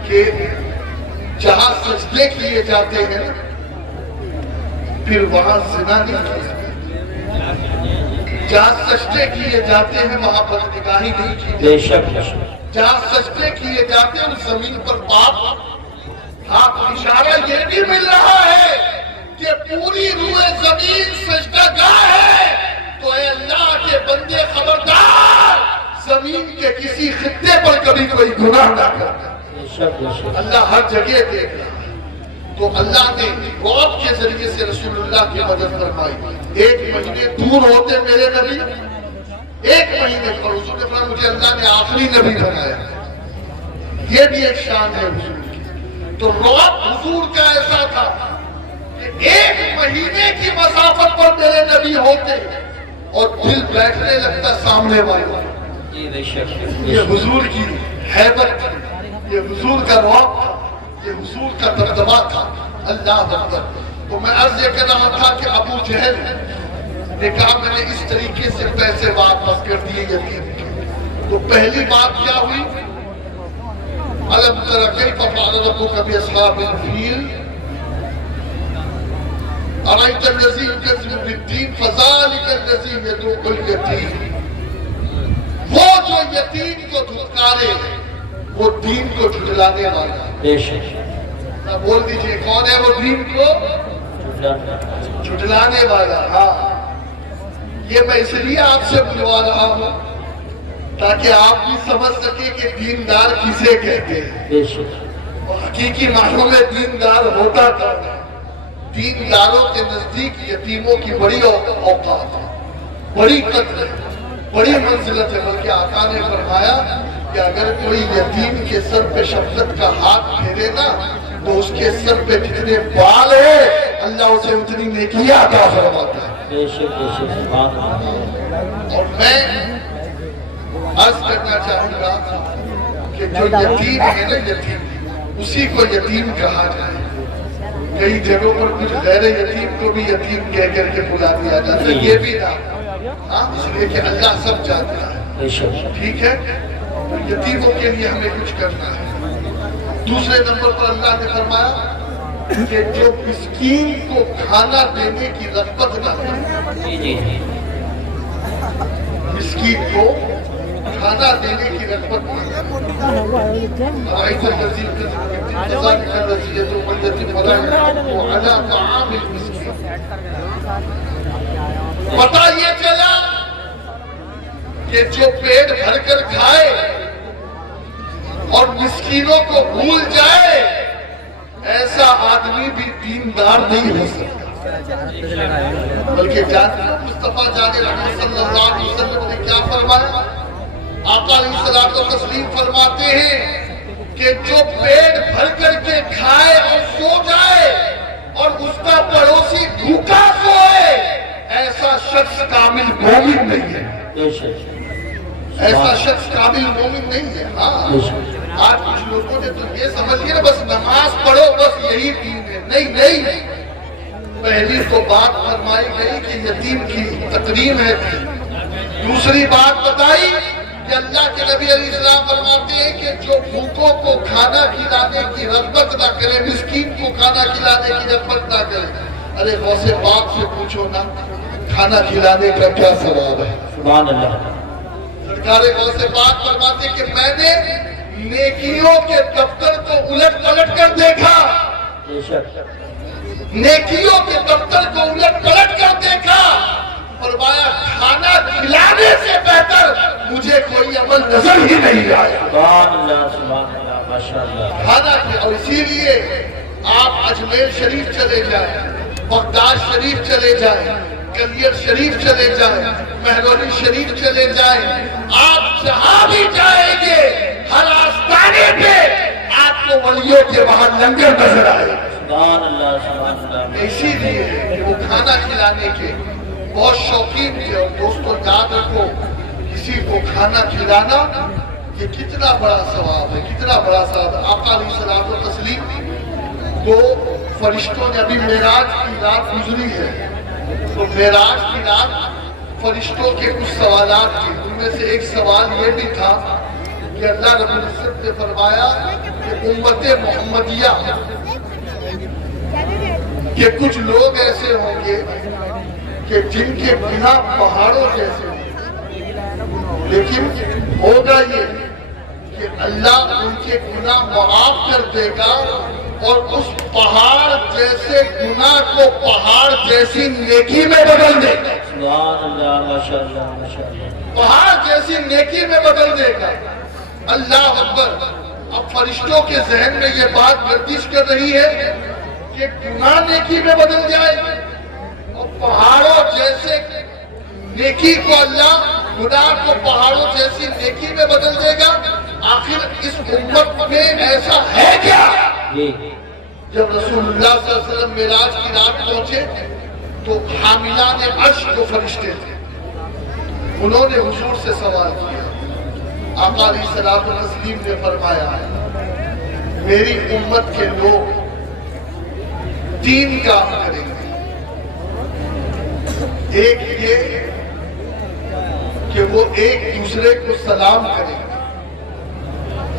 کہ جہاں سجدے کیے جاتے ہیں پھر وہاں زنا نہیں کیا، جہاں سجدے کیے جاتے ہیں وہاں پر نگاہی نہیں کی جاتی، جہاں سجدے کیے جاتے ہیں اس زمین پر پاپ۔ آپ اشارہ یہ بھی مل رہا ہے کہ پوری روئے زمین سجدہ گاہ ہے، تو اے اللہ کے بندے خبردار زمین کے کسی خطے پر کبھی کوئی گناہ نہ کرنا۔ اللہ ہر جگہ دیکھ رہا ہے، تو اللہ نے رعب کے ذریعے سے رسول اللہ کی مدد فرمائی۔ 1 مہینے دور ہوتے میرے نبی، 1 مہینے پر حضور نے فرمایا مجھے اللہ نے آخری نبی بنایا۔ یہ بھی ایک شان ہے حضور کی۔ تو رعب حضور کا ایسا تھا کہ 1 مہینے کی مسافت پر میرے نبی ہوتے اور دل بیٹھنے لگتا سامنے والے۔ یہ حضور کی ہیبت تھی، یہ حضور کا رعب تھا، یہ حضور کا دبدبا تھا۔ اللہ اکبر۔ تو میں عرض یہ کر رہا تھا کہ ابو جہل نے کہا میں نے اس طریقے سے پیسے واپس کر دیے یتیم کے۔ تو پہلی بات کیا ہوئی؟ ألم تر كيف فعل ربك بأصحاب الفيل أرأيت الذي يكذب بالدين فذلك الذي يدعو اليتيم. وہ جو یتیم کو دھتکارے وہ دین کو جھٹلانے والا ہے. بے شک. بول دیجئے کون ہے وہ دین کو جھٹلانے والا؟ ہاں، یہ میں اس لیے آپ سے بلوا رہا ہوں تاکہ آپ بھی سمجھ سکے کہ دیندار کسے کہتے ہیں. بے شک. اور حقیقی معنوں میں دیندار ہوتا کون ہے؟ دینداروں کے نزدیک یتیموں کی بڑی اوقات ہے، بڑی قدر ہے، بڑی منزلت ہے. بلکہ آقا نے فرمایا کہ اگر کوئی یتیم کے سر پہ شفقت کا ہاتھ پھیرے نا تو اس کے سر پہ جتنے بال ہیں اللہ اسے اتنی نیکیاں عطا فرماتا ہے. بے شک. بے شک. سبحان اللہ. اور میں عرض کرنا چاہوں گا کہ جو یتیم ہے نا، یتیم اسی کو یتیم کہا جائے. کئی جگہوں پر کچھ غیر یتیم کو بھی یتیم کہہ کر کے بلا دیا جاتا ہے. یہ بھی نہ، ہاں، اس لیے کہ اللہ سب جانتا ہے. بے شک. ٹھیک ہے، تو یتیموں کے لیے ہمیں کچھ کرنا ہے. دوسرے نمبر پر اللہ نے فرمایا کہ جو مسکین کو کھانا دینے کی رغبت نہ کرے. جی جی. مسکین کو کھانا دینے کی رغبت نہ کرے. رأيت الذي يكذب فذلك الذي يدعو اليتيم ولا يحض على طعام المسكين. پتہ یہ چلا کہ جو پیٹ بھر کر کھائے اور مسکینوں کو بھول جائے ایسا آدمی بھی دیندار نہیں ہو سکتا. بلکہ جانتے ہیں مصطفیٰ جان رحمت صلی اللہ علیہ وسلم نے کیا فرمایا؟ آقا علیہ الصلوۃ والتسلیم فرماتے ہیں کہ جو پیٹ بھر کر کے کھائے اور سو جائے اور اس کا پڑوسی بھوکا سوئے ایسا شخص کامل مومن نہیں ہے. بے شک. ایسا شخص کامل مومن نہیں ہے. ہاں، آج کچھ لوگوں نے تو یہ سمجھ لیا نا بس نماز پڑھو بس یہی دین ہے. نہیں نہیں، پہلی تو بات فرمائی گئی کہ یتیم کی تکریم ہے. دوسری بات بتائی کہ اللہ کے نبی علیہ السلام فرماتے ہیں کہ جو بھوکوں کو کھانا کھلانے کی رغبت نہ کرے، مسکین کو کھانا کھلانے کی رغبت نہ کرے. ارے غوث پاک سے پوچھو نا کھانا کھلانے کا کیا ثواب ہے؟ سبحان اللہ. سرکار غوث پاک فرماتے کہ میں نے نیکیوں کے دفتر کو الٹ پلٹ کر دیکھا. بے شک. نیکیوں کے دفتر کو الٹ پلٹ کر دیکھا. فرمایا کھانا کھلانے سے بہتر مجھے کوئی عمل نظر ہی نہیں آیا. سبحان اللہ. سبحان اللہ. ماشاء اللہ. کھانا اور اسی لیے آپ اجمیر شریف چلے جائیں، بغداد شریف چلے جائیں، کلیر شریف چلے جائیں، مہرولی شریف چلے جائیں، آپ جہاں بھی جائیں گے ہر آستانے پہ آپ کو ولیوں کے وہاں لنگر نظر آئے. سبحان اللہ. سبحان اللہ. اسی لیے کہ وہ کھانا کھلانے کے بہت شوقین تھے. اور دوستوں یاد رکھو کسی کو کھانا کھلانا یہ کتنا بڑا ثواب ہے، کتنا بڑا ثواب ہے. آقا علیہ الصلوۃ والتسلیم تو فرشتوں نے ابھی معراج کی رات گزری ہے تو معراج کی رات فرشتوں کے کچھ سوالات تھے. ان میں سے ایک سوال یہ بھی تھا کہ اللہ رب العزت نے فرمایا کہ امت محمدیہ کہ کچھ لوگ ایسے ہوں گے کہ جن کے گناہ پہاڑوں جیسے ہیں، لیکن ہوگا یہ کہ اللہ ان کے گناہ معاف کر دے گا اور اس پہاڑ جیسے گناہ کو پہاڑ جیسی نیکی میں بدل دے گا. سبحان اللہ. ماشاء اللہ. ماشاء اللہ. پہاڑ جیسی نیکی میں بدل دے گا. اللہ اکبر. اب فرشتوں کے ذہن میں یہ بات گردش کر رہی ہے کہ گناہ نیکی میں بدل جائے اور پہاڑوں جیسے نیکی کو اللہ گناہ کو پہاڑوں جیسی نیکی میں بدل دے گا. آخر اس امت میں ایسا ہے کیا؟ جب رسول اللہ صلی اللہ علیہ وسلم معراج کی رات پہنچے تو حاملان عرش کو فرشتے تھے. انہوں نے حضور سے سوال کیا. آقا علیہ الصلوۃ والتسلیم نے فرمایا میری امت کے لوگ 3 کام کریں گے. ایک یہ کہ وہ ایک دوسرے کو سلام کریں گے.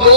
2,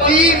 3,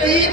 3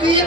3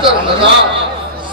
70,000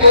2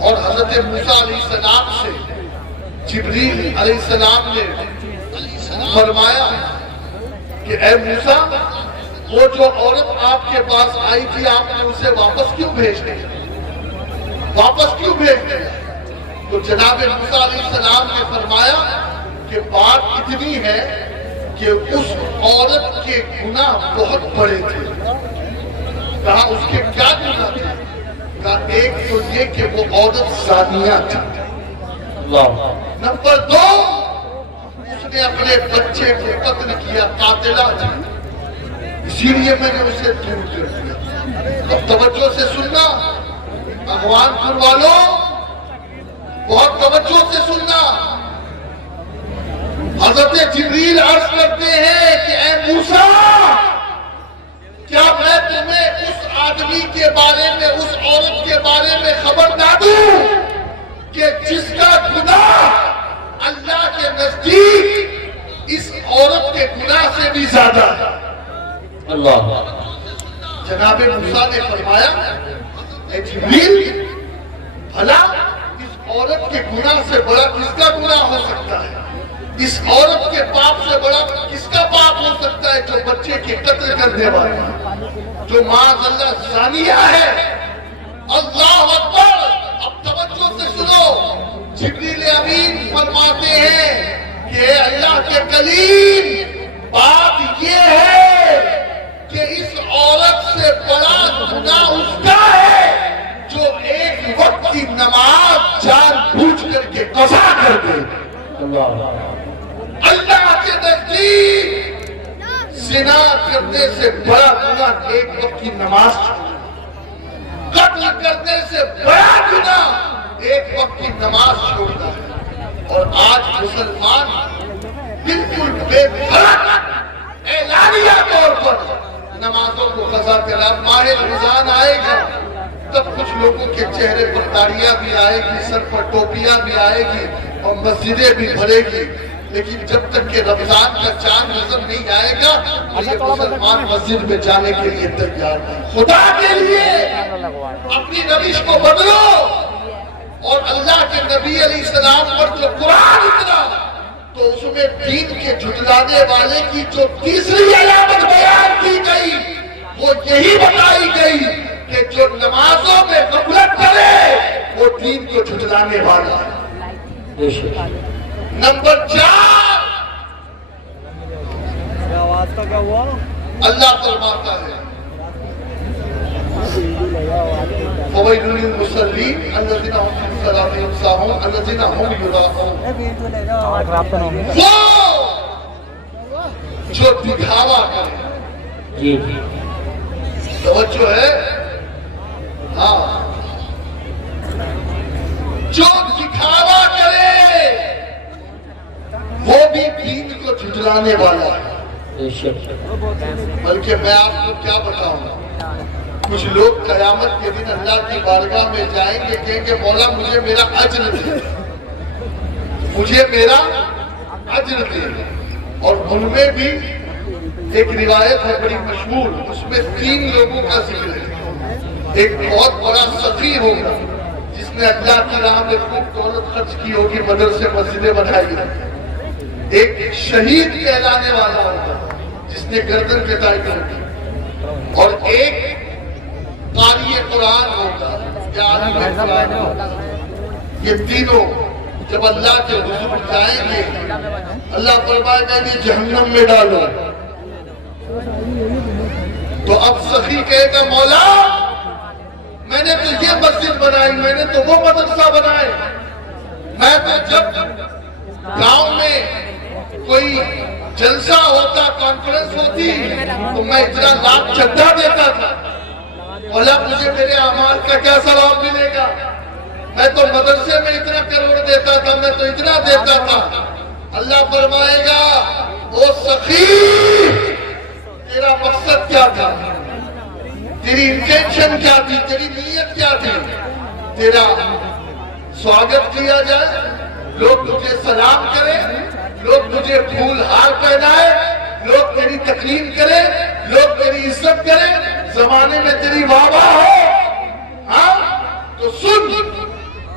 اور حضرت موسیٰ علیہ السلام سے جبریل علیہ السلام نے فرمایا کہ اے موسیٰ وہ جو عورت آپ کے پاس آئی تھی آپ نے اسے واپس کیوں بھیج دیا؟ واپس کیوں بھیج دیا؟ تو جناب موسیٰ علیہ السلام نے فرمایا کہ بات اتنی ہے کہ اس عورت کے گناہ بہت بڑے تھے۔ کہا اس کے کیا گناہ تھے؟ کہا ایک تو یہ کہ وہ عورت زانیہ تھی، نمبر 2 اس نے اپنے بچے کو قتل کیا، قاتلہ تھی، اسی لیے میں نے اسے دور کر دیا۔ اب توجہ سے سننا اغوان پور والوں، بہت توجہ سے سننا۔ حضرت جبریل عرض کرتے ہیں کہ اے موسیٰ کیا میں تمہیں اس آدمی کے بارے میں، اس عورت کے بارے میں خبر نہ دوں کہ جس کا گناہ اللہ کے نزدیک اس عورت کے گناہ سے بھی زیادہ ہے؟ اللہ جناب موسیٰ نے فرمایا اے جبریل بھلا اس عورت کے گناہ سے بڑا کس کا گناہ ہو سکتا ہے؟ اس عورت کے پاپ سے بڑا کس کا پاپ ہو سکتا ہے جو بچے کے قتل کرنے والا، جو معاذ اللہ زانیہ ہے؟ اللہ اکبر۔ اب توجہ سے سنو، جبریل امین فرماتے ہیں کہ اللہ کے کلیم بات یہ ہے کہ اس عورت سے بڑا گناہ اس کا ہے جو ایک وقت کی نماز جان بوجھ کر کے قضا کر دے۔ اللہ کے نزدیک زنا کرنے سے بڑا گناہ ایک وقت کی نماز، قتل کرنے سے بڑا گناہ ایک وقت کی نماز چھوڑنا ہے۔ اور آج مسلمان بالکل بے فرق اعلانیہ طور پر نمازوں کو قضا کرا۔ ماہ رمضان آئے گا تب کچھ لوگوں کے چہرے پر داڑیاں بھی آئے گی، سر پر ٹوپیاں بھی آئے گی اور مسجدیں بھی بھرے گی، لیکن جب تک کہ رمضان کا چاند نظر نہیں آئے گا یہ مسلمان مسجد میں جانے کے لیے تیار ہے۔ خدا کے لیے اپنی روش کو بدلو، اور اللہ کے نبی علیہ السلام پر جو قرآن اترا تو اس میں دین کے جھٹلانے والے کی جو تیسری علامت بیان کی گئی وہ یہی بتائی گئی کہ جو نمازوں میں غفلت کرے وہ دین کو جھٹلانے والا ہے۔ نمبر 4 آواز کا کیا ہوا؟ اللہ فرماتا ہے فویل للمصلین الذین هم فی صلاتہم ساہون الذین هم یراؤون، وہ جو دکھاوا کرے، جی توجہ ہے، ہاں، جو دکھاوا کرے وہ بھی دین کو جھٹلانے والا ہے۔ بلکہ میں آپ کو کیا بتاؤں، کچھ لوگ قیامت کے دن اللہ کی بارگاہ میں جائیں گے، کہیں گے مولا مجھے میرا اجر دے، مجھے میرا اجر دے۔ اور ان میں بھی ایک روایت ہے بڑی مشہور، اس میں 3 لوگوں کا ذکر ہے۔ ایک بہت بڑا سخی ہوگا جس نے اللہ کی راہ میں خوب دولت خرچ کی ہوگی، مدرسے مسجدیں بنائی ہوگی۔ ایک شہید کہلانے والا ہوگا جس نے گردن کٹائی ہوگی، اور ایک قاری قرآن ہوگا یا عالم قرآن ہوگا۔ یہ تینوں جب اللہ کے حضور جائیں گے اللہ فرمائے گا انہیں جہنم میں ڈالو، تو اب سخی کہے گا مولا میں نے تو یہ مسجد بنائی، میں نے تو وہ مدرسہ بنائے، میں تو جب گاؤں میں کوئی جلسہ ہوتا، کانفرنس ہوتی تو میں اتنا لاکھ چندہ دیتا تھا، مولا مجھے میرے اعمال کا کیا ثواب ملے گا؟ میں تو مدرسے میں اتنا کروڑ دیتا تھا، میں تو اتنا دیتا تھا۔ اللہ فرمائے گا او سخی تیرا مقصد کیا تھا، تیری انٹینشن کیا تھی، تیری نیت کیا تھی؟ تیرا سواگت کیا جائے، لوگ تجھے سلام کریں، لوگ تجھے پھول ہار پہنائے، لوگ تیری تکریم کریں، لوگ تیری عزت کریں، زمانے میں تیری واہ واہ ہو، ہاں تو سن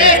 1